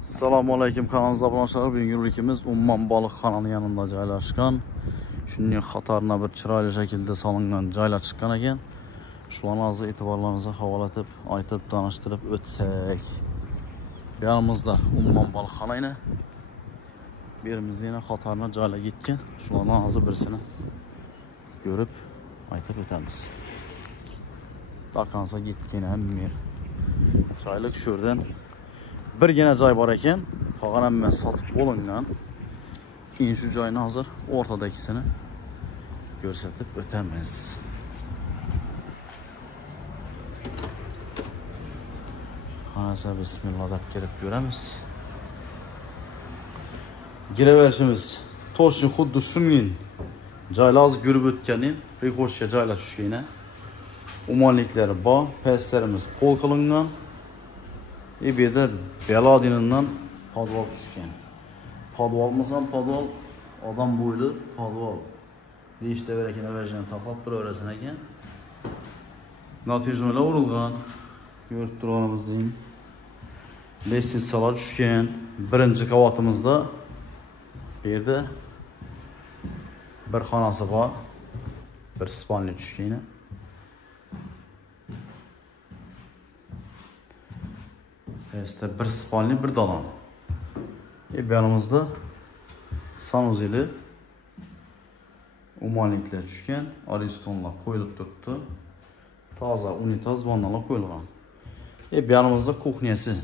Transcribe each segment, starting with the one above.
Assalomu alaykum kanalımıza abunachılar. Bugungi rubrik Ummon baliqxonani yanında joylashgan. Shuningdek qatorna bir chiroyli shaklda solingan joylar chiqqan ekan. Shularni hozir e'tiborlaringizga havola etib, aytib tanishtirib o'tsak. Yanimizda Ummon baliqxonani. Birimizda yana qatorna joylar ketgan. Shulardan hozir birisini ko'rib aytib o'tamiz. Bakansa ketgan ham mer. Joylar sho'rdan birgina joy bor ekan, qolgan hamma sotib bo'lingan. Endi shu joyni hozir o'rtadagini ko'rsatib o'tamiz. Qanasa bismillah deb kirib ko'ramiz. Giraverishimiz to'shni xuddi shunday joylar hozir ko'rib o'tganim, prihoshga joylar tushgan. Umonliklari bor, pastlarimiz qo'l qilingan. Bu yerda Beladindan podval tushgan. Podvalimiz ham podval, odam bo'yli podval. Deyishda berakina verjan topib turaversan ekan. Natijalar urilgan. Ko'rib turganimizdek lestitsalar tushgan. Birinchi qavatimizda bu yerda bir xonasi bor. Bir spalni tushgan. Este bir spalni, bir dalon. Bu yanımızda sanuzeli umonliklar tushgan, aristonlar qo'yilib turibdi. Toza unitaz vannalar qo'yilgan. Bu yanımızda kuxnyasi.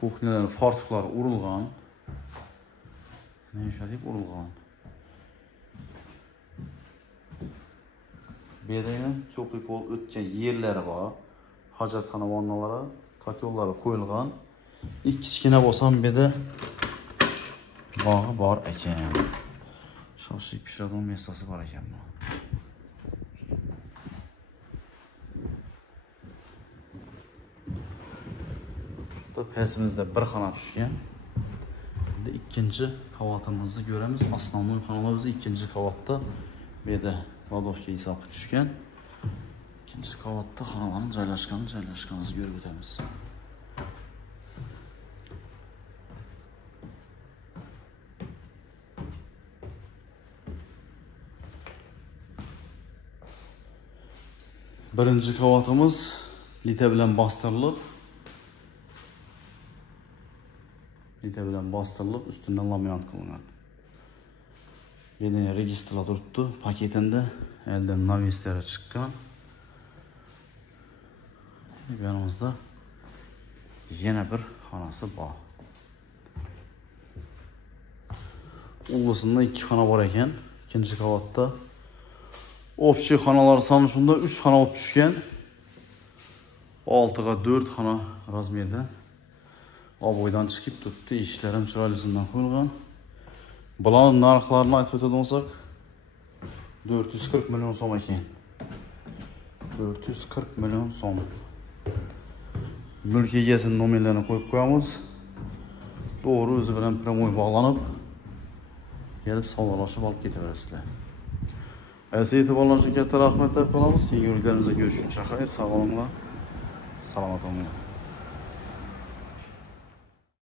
Kuxnyalar fartuqlar urilgan. Nima deb urilgan. Bu yerda ham cho'qi pol o'tgan yerlari bor. Hojatxona vannalari, kotyollar qo'yilgan. Kichkina bo'lsam bu yerda bog'i bor ekan. Shoshib pishiradigan mesosi bor ekan bu. Bu pasimizda bir xona tushgan. Endi ikkinchi qavatimizni ko'ramiz. Asosiy xonalarimiz ikkinchi qavatda. Bu yerda kladovka hisobi tushgan. İkinci qavatda xonalarning joylashganimizni ko'rib o'tamiz. Birinchi qavatimiz lita bilan bostirilib, ustidan laminat qilingan. Yerda registrlar turibdi, paketinde eldan navislari chiqqan. Yanımızda yana bir xonasi bor. Ulusunda 2 xona bor ekan. İkinci qavatda общий xonalar soni shunda 3 xona olib tushgan. 6 ga 4 xona razmerda. Oboydan chiqib turibdi, eshiklar ham chiroylisindan qo'yilgan. Bular narxlarini aytib o'tadigan bo'lsak, 440 million so'm ekan. 440 million so'm. Mülk egasinin nomerlerini qo'yib qo'yamiz. To'g'ri o'zi bilan promoy bog'lanib, kelib savdolashib olib ketaverasizlar. E'tiborlaringiz uchun katta rahmat deb qolamiz. Keyingi videolarimizda ko'rishguncha xayr, sog' bo'linglar. Salomat bo'linglar.